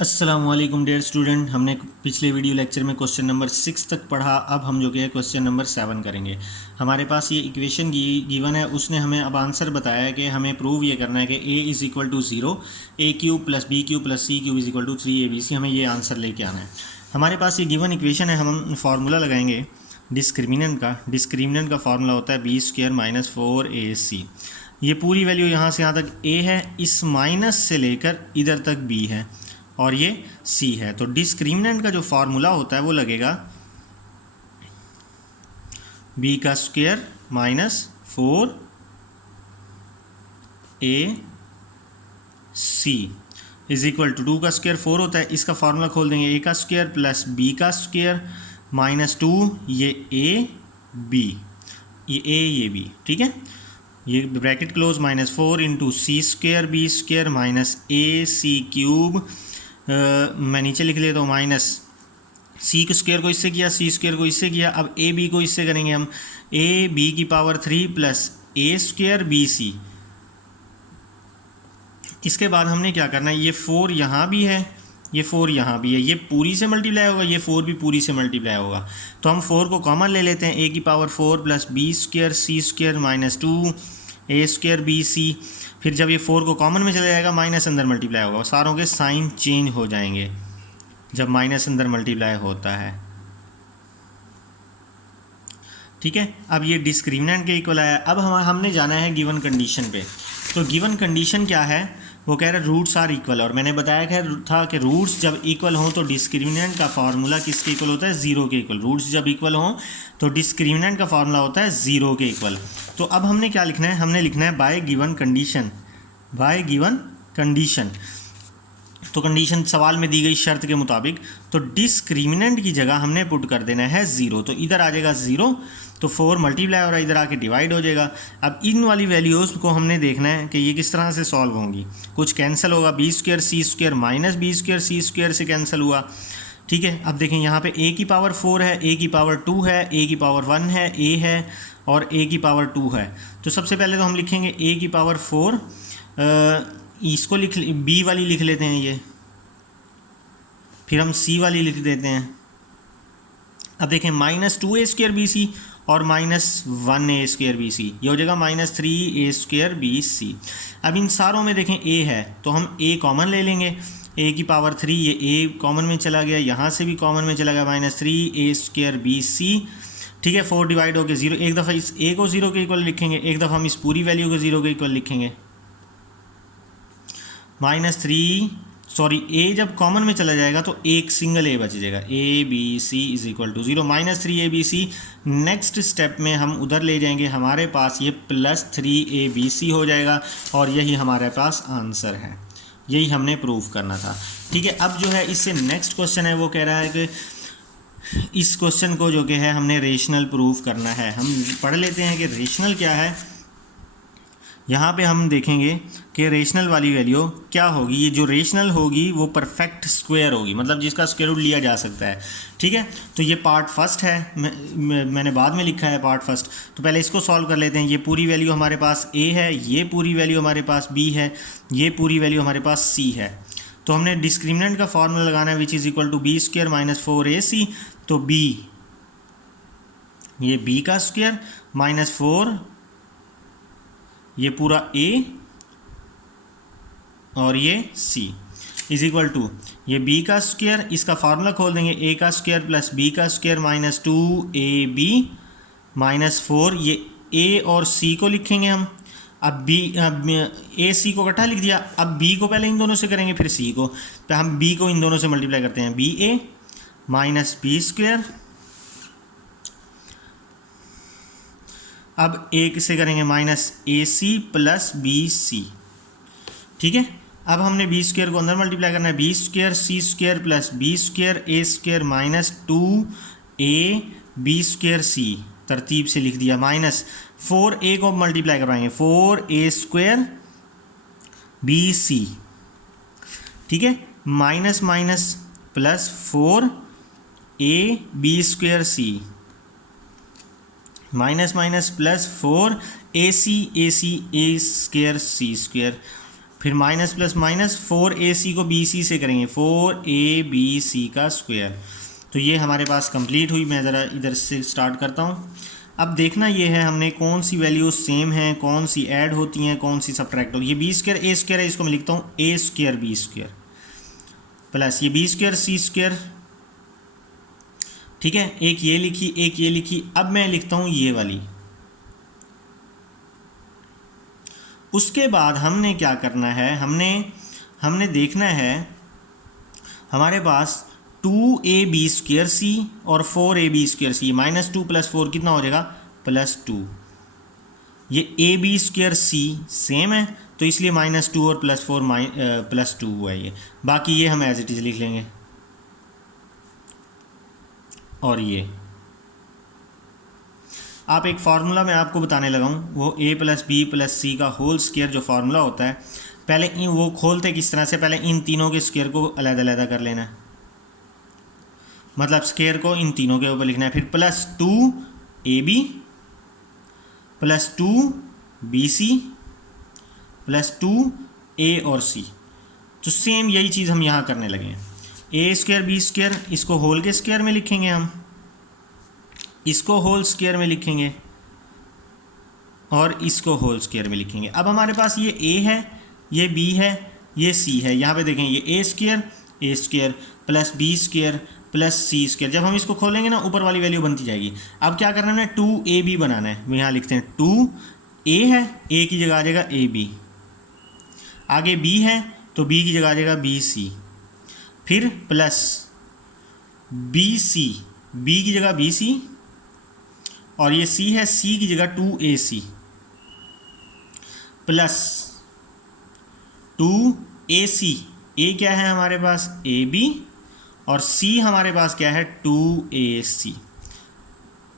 अस्सलाम वालेकुम dear student. हमने पिछले वीडियो लेक्चर में क्वेश्चन नंबर 6 तक पढ़ा। अब हम जो कि है क्वेश्चन नंबर 7 करेंगे। हमारे पास ये इक्वेशन गिवन है, उसने हमें अब आंसर बताया है कि हमें प्रूव ये करना है कि a is equal to 0, A cube plus B cube plus C cube is equal to 3abc। हमें ये आंसर लेके आना है। हमारे पास ये गिवन इक्वेशन है, हम फार्मूला लगाएंगे डिस्क्रिमिनेंट का फार्मूला होता है b² माइनस 4ac। ये पूरी वैल्यू यहाँ से यहाँ तक a है, इस माइनस से लेकर इधर तक b है और ये c है। तो डिस्क्रिमिनेंट का जो फार्मूला होता है वो लगेगा b का square minus 4ac is equal to 2 का स्क्वायर 4 होता है। इसका फार्मूला खोल देंगे, a का स्क्वायर प्लस b का स्क्वायर माइनस 2, ये a b, ये a ये b, ठीक है। ये ब्रैकेट क्लोज माइनस 4 इंटू सी स्क्वायर बी स्क्वायर माइनस ए सी क्यूब। मैं नीचे लिख लेता हूँ माइनस सी के स्क्वायर को इससे किया, सी स्क्वायर को इससे किया। अब ए बी को इससे करेंगे हम, ए बी की पावर 3 प्लस ए स्क्वायर बी सी। इसके बाद हमने क्या करना है, ये 4 यहाँ भी है, ये 4 यहाँ भी है, ये पूरी से मल्टीप्लाई होगा, ये 4 भी पूरी से मल्टीप्लाई होगा। तो हम 4 को कॉमन ले लेते हैं, ए की power 4 plus B square C square minus 2 ए स्क्वायर बी सी। फिर जब ये 4 को कॉमन में चला जाएगा, माइनस अंदर मल्टीप्लाई होगा, सारों के साइन चेंज हो जाएंगे जब माइनस अंदर मल्टीप्लाई होता है, ठीक है। अब ये डिस्क्रिमिनेंट के इक्वल आया। अब हमने जाना है गिवन कंडीशन पे। तो गिवन कंडीशन क्या है, वो कह रहा है रूट्स आर इक्वल। और मैंने बताया था कि रूट्स जब इक्वल हों तो डिस्क्रिमिनेंट का फार्मूला किसके इक्वल होता है, 0 के इक्वल। रूट्स जब इक्वल हों तो डिस्क्रिमिनेंट का फार्मूला होता है 0 के इक्वल। तो अब हमने क्या लिखना है, हमने लिखना है bye given condition, bye given condition. तो कंडीशन सवाल में दी गई शर्त के मुताबिक, तो डिस्क्रिमिनेंट की जगह हमने पुट कर देना है 0। तो इधर आ जाएगा 0, तो 4 मल्टीप्लाई हो रहा है, इधर आके डिवाइड हो जाएगा। अब इन वाली वैल्यूज़ को हमने देखना है कि ये किस तरह से सॉल्व होंगी। कुछ कैंसिल होगा, B square C square minus B square C square से कैंसिल हुआ, ठीक है। अब देखें यहाँ पे a की पावर 4 है, a की पावर 2 है, a की पावर 1 है, a है और a की पावर 2 है। तो सबसे पहले तो हम लिखेंगे a की पावर 4, इसको b वाली लिख लेते हैं ये, फिर हम c वाली लिख देते हैं। अब देखें minus 2a square B C और minus 1a square B C, ये हो जाएगा minus 3a square B C. अब इन सारों में देखें a है तो हम a कॉमन ले लेंगे, a की पावर 3, ये a कॉमन में चला गया, यहाँ से भी कॉमन में चला गया, minus 3a square B C, ठीक है। 4 डिवाइड हो गया 0। एक दफ़ा इस a को 0 के इक्वल लिखेंगे, एक दफ़ा हम इस पूरी वैल्यू को 0 के इक्वल लिखेंगे। माइनस 3 सॉरी a जब कॉमन में चला जाएगा तो एक सिंगल a बच जाएगा, a b c is equal to 0, minus 3abc। Next step में हम उधर ले जाएंगे, हमारे पास ये प्लस 3abc हो जाएगा और यही हमारे पास आंसर है, यही हमने प्रूव करना था, ठीक है। अब जो है इससे नेक्स्ट क्वेश्चन है, वो कह रहा है कि इस क्वेश्चन को जो कि है हमने रेशनल प्रूव करना है। हम पढ़ लेते हैं कि रेशनल क्या है। यहाँ पे हम देखेंगे कि रेशनल वाली वैल्यू क्या होगी। ये जो रेशनल होगी वो परफेक्ट स्क्वायर होगी, मतलब जिसका स्क्वायर रूट लिया जा सकता है, ठीक है। तो ये पार्ट फर्स्ट है, मैंने बाद में लिखा है पार्ट फर्स्ट। तो पहले इसको सॉल्व कर लेते हैं। ये पूरी वैल्यू हमारे पास a है, ये पूरी वैल्यू हमारे पास b है, ये पूरी वैल्यू हमारे पास c है। तो हमने डिस्क्रिमिनेंट का फॉर्मूला लगाना है, which is equal to B square minus 4ac। तो b, ये b का स्क्वायर माइनस 4, ये पूरा a और ये c इज इक्वल टू ये b का स्क्वायर, इसका फार्मूला खोल देंगे, a का स्क्वायर प्लस b का स्क्वायर माइनस 2ab माइनस 4, ये a और c को लिखेंगे हम। अब a c को इकट्ठा लिख दिया, अब b को पहले इन दोनों से करेंगे फिर c को, तो हम b को इन दोनों से मल्टीप्लाई करते हैं, ba माइनस b स्क्वायर। अब एक से करेंगे माइनस ए सी प्लस बी सी, ठीक है। अब हमने बी स्क्वायर को अंदर मल्टीप्लाई करना है, B square C square plus B square A square minus 2a B square C, तरतीब से लिख दिया, माइनस 4a को मल्टीप्लाई करवाएंगे, 4a स्क्वायर बी सी, ठीक है, minus minus plus 4a B square C, minus minus plus 4ac ac a square C square फिर minus plus minus 4ac को bc से करेंगे 4abc का स्क्वायर। तो ये हमारे पास कंप्लीट हुई। मैं ज़रा इधर से स्टार्ट करता हूँ। अब देखना ये है हमने कौन सी वैल्यूज सेम हैं, कौन सी ऐड होती हैं, कौन सी सब्ट्रैक्ट होती है। ये बी स्क्वायर ए स्क्वायर है, इसको मैं लिखता हूँ ए स्क्वायर बी स्क्वायर प्लस ये बी स्क्वायर सी स्क्वायर। ठीक है, एक ये लिखी एक ये लिखी। अब मैं लिखता हूँ ये वाली। उसके बाद हमने क्या करना है, हमने देखना है हमारे पास 2ab स्क्वायर सी और 4ab स्क्वायर सी, -2 + 4 कितना हो जाएगा +2। ये ab स्क्वायर सी सेम है तो इसलिए -2 और +4 +2 हुआ है ये। बाकी ये हम एज इट इज़ लिख लेंगे। और ये आप एक फार्मूला मैं आपको बताने लगा हूँ, वो a + b + c का होल स्क्वायर जो फार्मूला होता है, पहले वो खोलते किस तरह से, पहले इन तीनों के स्क्वायर को अलग-अलग कर लेना है। मतलब स्क्वायर को इन तीनों के ऊपर लिखना है। फिर +2ab +2bc +2a और c। तो सेम यही चीज़ हम यहाँ करने लगे हैं। a स्क्वायर b स्क्वायर इसको होल के स्क्वायर में लिखेंगे, हम इसको होल स्क्वायर में लिखेंगे और इसको होल स्क्वायर में लिखेंगे। अब हमारे पास ये a है, ये b है, ये c है। यहाँ पे देखें ये a square plus b square plus c square. जब हम इसको खोलेंगे ना ऊपर वाली वैल्यू बनती जाएगी। अब क्या करना है, 2ab बनाना है। हम यहाँ लिखते हैं 2a है, a की जगह आ जाएगा ab, आगे b है तो b की जगह आ जाएगा bc, फिर प्लस bc, b की जगह bc और ये c है, c की जगह 2ac प्लस 2ac। a क्या है हमारे पास ab और c हमारे पास क्या है 2ac।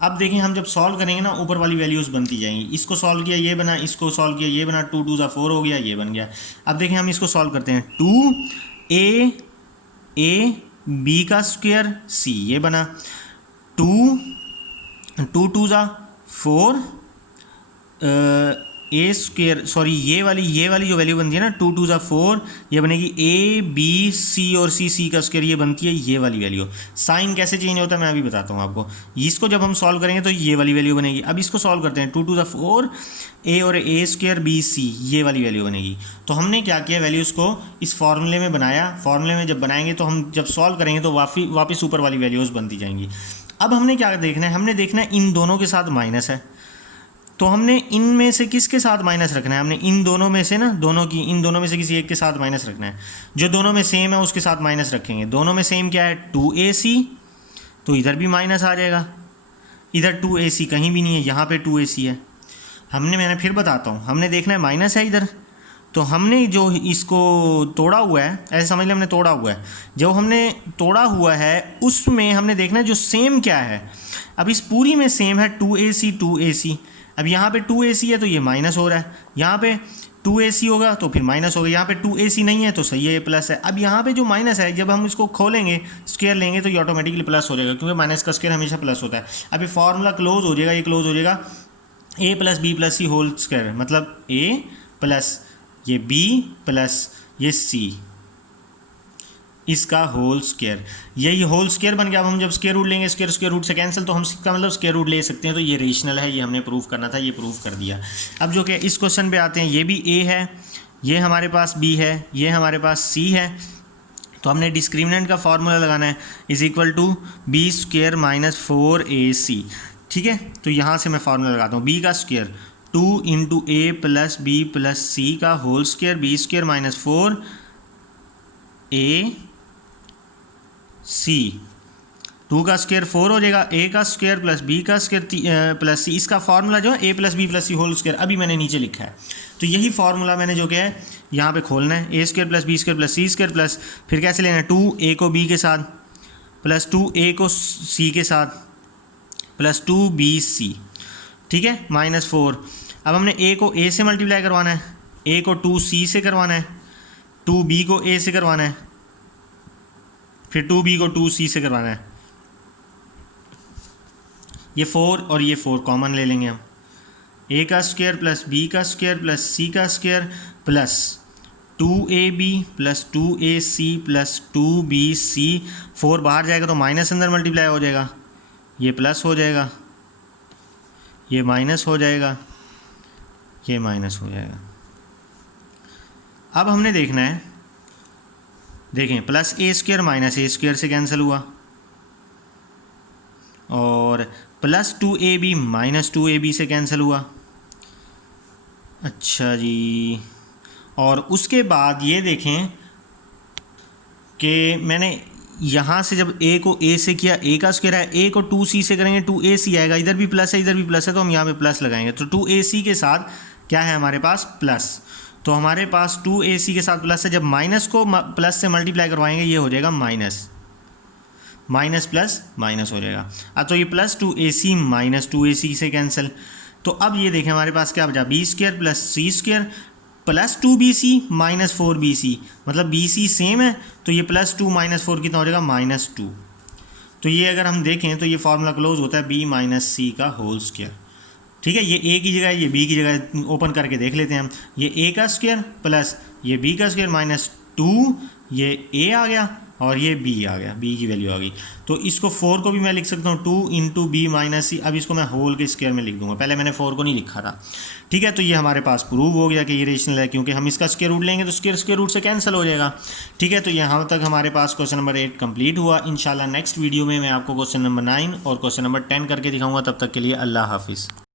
अब देखें हम जब सॉल्व करेंगे ना ऊपर वाली वैल्यूज़ बनती जाएंगी। इसको सॉल्व किया ये बना, इसको सॉल्व किया ये बना, 2 2 = 4 हो गया, ये बन गया। अब देखें हम इसको सॉल्व करते हैं, 2a b का स्क्वायर c ये बना, 2 2 2 = 4 ए स्क्वायर, सॉरी ये वाली जो वैल्यू बनती है ना 2 2 = 4, ये बनेगी a b c और c का स्क्वायर, ये बनती है ये वाली वैल्यू। साइन कैसे चेंज होता है मैं अभी बताता हूँ आपको। इसको जब हम सॉल्व करेंगे तो ये वाली वैल्यू बनेगी। अब इसको सॉल्व करते हैं, 2 2 = 4 a और a स्क्वायर b c, ये वाली वैल्यू बनेगी। तो हमने क्या किया, वैल्यूज़ को इस फार्मूले में बनाया। फार्मूले में जब बनाएंगे तो हम जब सॉल्व करेंगे तो वापस ऊपर वाली वैल्यूज़ बनती जाएंगी। अब हमने क्या देखना है, हमने देखना है इन दोनों के साथ माइनस है, तो हमने इनमें से किसके साथ माइनस रखना है, हमने इन दोनों में से ना इन दोनों में से किसी एक के साथ माइनस रखना है। जो दोनों में सेम है उसके साथ माइनस रखेंगे। दोनों में सेम क्या है 2ac, तो इधर भी माइनस आ जाएगा। इधर 2ac कहीं भी नहीं है, यहाँ पे 2ac है। मैंने फिर बताता हूँ, हमने देखना है माइनस है इधर, तो हमने जो इसको तोड़ा हुआ है, ऐसे समझ लें हमने तोड़ा हुआ है। जो हमने तोड़ा हुआ है उसमें हमने देखना है जो सेम क्या है। अब इस पूरी में सेम है 2ac। अब यहाँ पे 2ac है तो ये माइनस हो रहा है, यहाँ पे 2ac होगा तो फिर माइनस होगा, यहाँ पे 2ac नहीं है तो सही है, ये प्लस है। अब यहाँ पे जो माइनस है जब हम इसको खोलेंगे स्क्वायर लेंगे तो ये ऑटोमेटिकली प्लस हो जाएगा, क्योंकि माइनस का स्क्वायर हमेशा प्लस होता है। अब ये फार्मूला क्लोज हो जाएगा, ये क्लोज हो जाएगा a + b + c whole square, मतलब a प्लस ये b प्लस ये c, इसका होल स्क्वायर। यही होल स्क्वायर बन गया। अब हम जब स्क्वायर रूट लेंगे, स्क्वायर रूट से कैंसिल, तो हम इसका मतलब स्क्वायर रूट ले सकते हैं। तो ये रेशनल है, ये हमने प्रूफ करना था, ये प्रूफ कर दिया। अब जो कि इस क्वेश्चन पे आते हैं, ये भी a है, ये हमारे पास b है, ये हमारे पास c है। तो हमने डिस्क्रिमिनेंट का फार्मूला लगाना है, = b² - 4ac। ठीक है, तो यहाँ से मैं फार्मूला लगाता हूँ, b का स्क्वायर 2 × a + b + c का होल स्क्वायर, b² - 4ac। 2 का स्क्वायर 4 हो जाएगा, a का स्क्वायर प्लस b का स्क्वायर प्लस c। इसका फार्मूला जो है a + b + c whole square, अभी मैंने नीचे लिखा है। तो यही फार्मूला मैंने जो क्या है यहाँ पे खोलना है, a² + b² + c² प्लस फिर कैसे लेना है, 2a को b के साथ प्लस 2a को c के साथ प्लस 2bc। ठीक है, -4। अब हमने a को a से मल्टीप्लाई करवाना है, a को 2c से करवाना है, 2b को a से करवाना है, फिर 2b को 2c से करवाना है। ये 4 और ये 4 कॉमन ले लेंगे हम, a का स्क्वायर प्लस b का स्क्वायर प्लस c का square plus 2ab plus 2ac plus 2bc, 4 बाहर जाएगा तो माइनस अंदर मल्टीप्लाई हो जाएगा, ये प्लस हो जाएगा, ये माइनस हो जाएगा, ये माइनस हो जाएगा। अब हमने देखना है, देखें प्लस ए स्क्वायर माइनस ए स्क्वायर से कैंसिल हुआ, और प्लस 2ab माइनस 2ab से कैंसिल हुआ। अच्छा जी, और उसके बाद ये देखें कि मैंने यहाँ से जब a को a से किया, a का स्क्वायर है, a को 2c से करेंगे 2ac आएगा, इधर भी प्लस है इधर भी प्लस है, तो हम यहाँ पे प्लस लगाएंगे, तो 2ac के साथ क्या है हमारे पास प्लस, तो हमारे पास 2ac के साथ प्लस है, जब माइनस को प्लस से मल्टीप्लाई करवाएंगे ये हो जाएगा माइनस, माइनस प्लस माइनस हो जाएगा। तो ये प्लस 2ac माइनस 2ac से कैंसिल। तो अब ये देखें हमारे पास क्या बचा, B square plus C square plus 2bc minus 4bc, मतलब bc सेम है, तो ये प्लस 2 माइनस 4 कितना हो जाएगा -2। तो ये अगर हम देखें तो ये फार्मूला क्लोज होता है b माइनस सी का होल स्क्वायर। ठीक है, ये a की जगह ये b की जगह ओपन करके देख लेते हैं हम, ये a का स्क्वायर प्लस ये b का स्क्वायर माइनस 2, ये a आ गया और ये b आ गया, b की वैल्यू आ गई। तो इसको 4 को भी मैं लिख सकता हूँ 2 इंटू बी माइनस सी, अब इसको मैं होल के स्क्वायर में लिख दूंगा, पहले मैंने 4 को नहीं लिखा था। ठीक है, तो ये हमारे पास प्रूव हो गया कि ये रेशनल है, क्योंकि हम इसका स्क्वायर रूट लेंगे तो स्क्वायर रूट से कैंसिल हो जाएगा। ठीक है, तो यहाँ तक हमारे पास क्वेश्चन नंबर 8 कंप्लीट हुआ। इंशाल्लाह नेक्स्ट वीडियो में मैं आपको क्वेश्चन नंबर 9 और क्वेश्चन नंबर 10 करके दिखाऊंगा। तब तक के लिए अल्लाह हाफिज़।